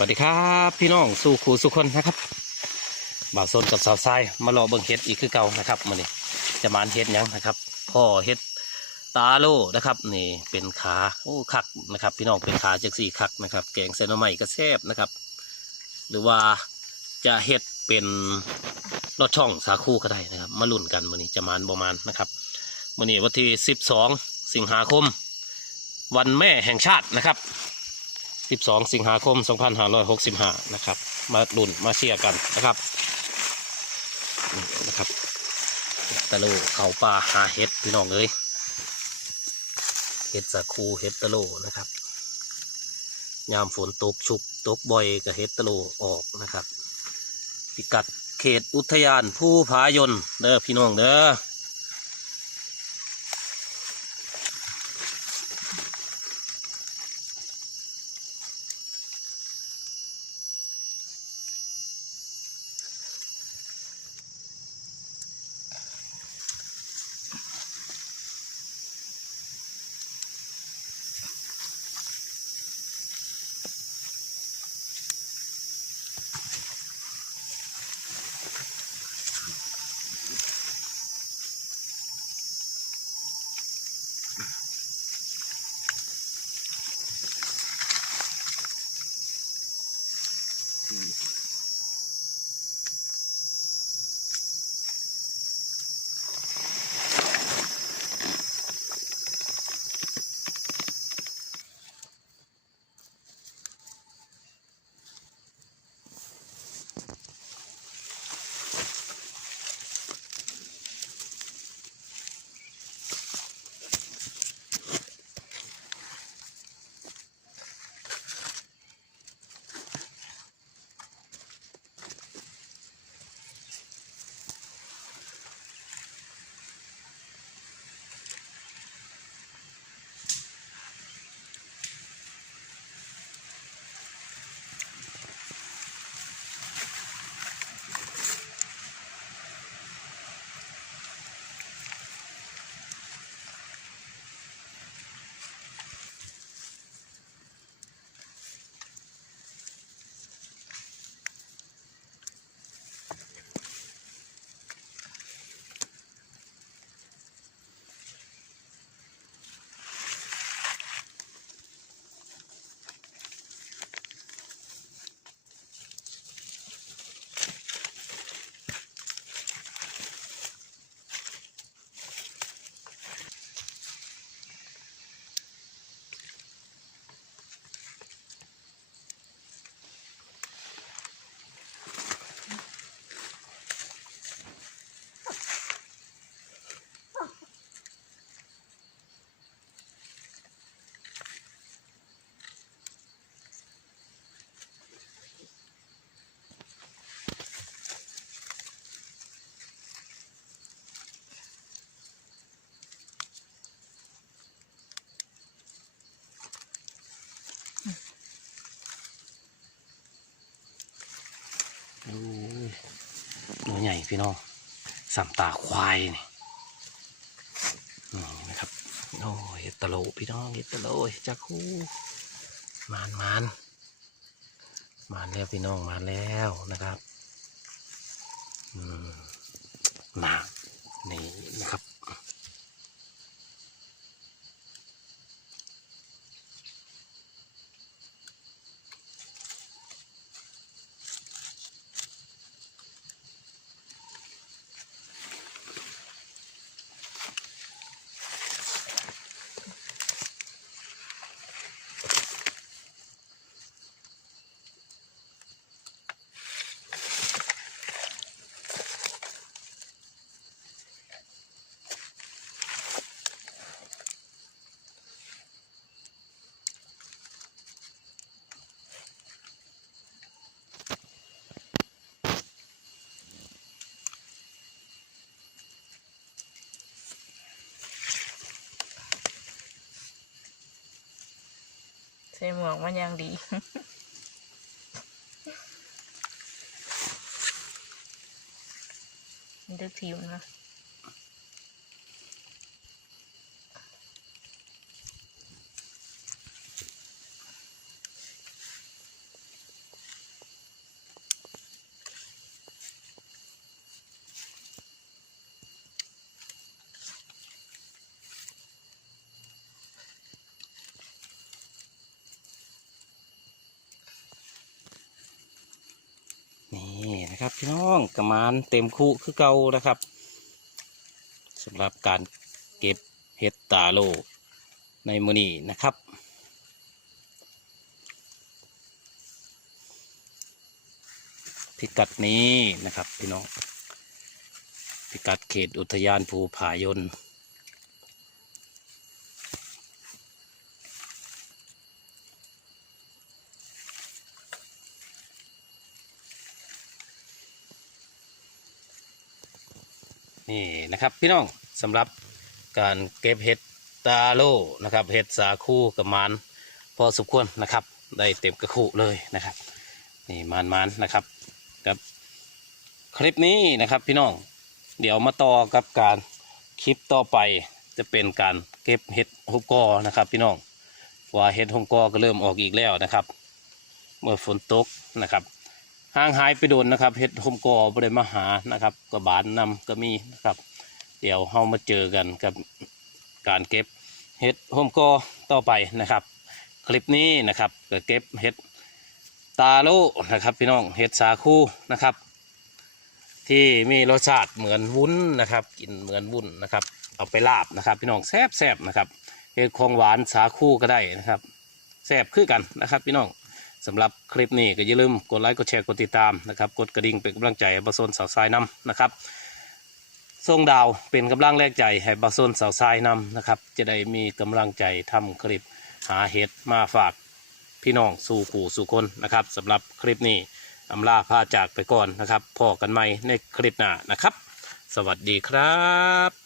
วัสดีครับพี่น้องสู่ครูสุคนนะครับบ่าวโซนกับสาวทรายมารอเบิ่งเฮ็ดอีกคือเก่านะครับมื้อนี้จะมานเฮ็ดยังนะครับพ่อเฮ็ดตาโลนะครับนี่เป็นขาโอ้คักนะครับ พี่น้องเป็นขาจักสี่คักนะครับ แกงเส้นอไม้ก็แซ่บนะครับ หรือว่าจะเฮ็ดเป็นรสช่องสาคูก็ได้นะครับ มาลุ้นกันมื้อนี้จะมานบ่มานนะครับมื้อนี้วันที่12สิงหาคม วันแม่แห่งชาตินะครับ 12 สิงหาคม 2565 นะครับ มาดุนมาเชียร์กันนะครับนะครับตะโลเขาป่าหาเห็ดพี่น้องเอ้ยเห็ดสาคูเห็ดตะโลนะครับ ยามฝนตกชุกตกบ่อยกับเห็ดตะโลออกนะครับ พิกัดเขตอุทยานผู้ผายนเด้อพี่น้องเด้อ โอ้ยตัวใหญ่พี่น้องสามตาควายนี่นี่นะครับโอ้ยเห็ดตะโลพี่น้องเห็ดตะโลจักคูมานมานมานแล้วพี่น้องมานแล้วนะครับอืมมานี่นะครับ ใส่หมวกมันยังดีมันดึกทิวนะ นะ ครับพี่น้องกระมานเต็มคู่คือเก่านะครับสำหรับการเก็บเห็ดตาโลในมือนี้นะครับ พิกัดนี้นะครับพี่น้อง พิกัดเขตอุทยานภูผายน นี่นะครับพี่น้องสำหรับการเก็บเห็ดตาโลนะครับเห็ดสาคูกับมานพอสมควรนะครับ ได้เต็มกระคุเลยนะครับ นี่มานมานนะครับกับคลิปนี้นะครับพี่น้องเดี๋ยวมาต่อกับการคลิปต่อไปจะเป็นการเก็บเห็ดฮกกอนะครับ พี่น้องว่าเห็ดฮกกอก็เริ่มออกอีกแล้วนะครับ เมื่อฝนตกนะครับ ห่างหายไปโดนนะครับเห็ดโฮมกอบริมาหานะครับกระบานนำก็มีนะครับ เดี๋ยวเฮามาเจอกันกับการเก็บเห็ดโฮมกอต่อไปนะครับ คลิปนี้นะครับก็เก็บเห็ดตาโลนะครับพี่น้องเห็ดสาคูนะครับ ที่มีรสชาติเหมือนวุ้นนะครับกินเหมือนวุ้นนะครับ เอาไปลาบนะครับ พี่น้องแซ่บแซบๆนะครับเห็ดของหวานสาคูก็ได้นะครับแซ่บคือกันนะครับ พี่น้อง สำหรับคลิปนี้ก็อย่าลืมกดไลค์กดแชร์กดติดตามนะครับกดกระดิ่งเป็นกำลังใจให้บาโซนสาวทรายนำนะครับส่งดาวเป็นกำลังแรกใจให้บาโซนสาวทรายนำนะครับจะได้มีกำลังใจทำคลิปหาเห็ดมาฝากพี่น้องสู่ปู่สู่คนนะครับสำหรับคลิปนี้อำลาพาจากไปก่อนนะครับพอกันใหม่ในคลิปหน้านะครับ สวัสดีครับ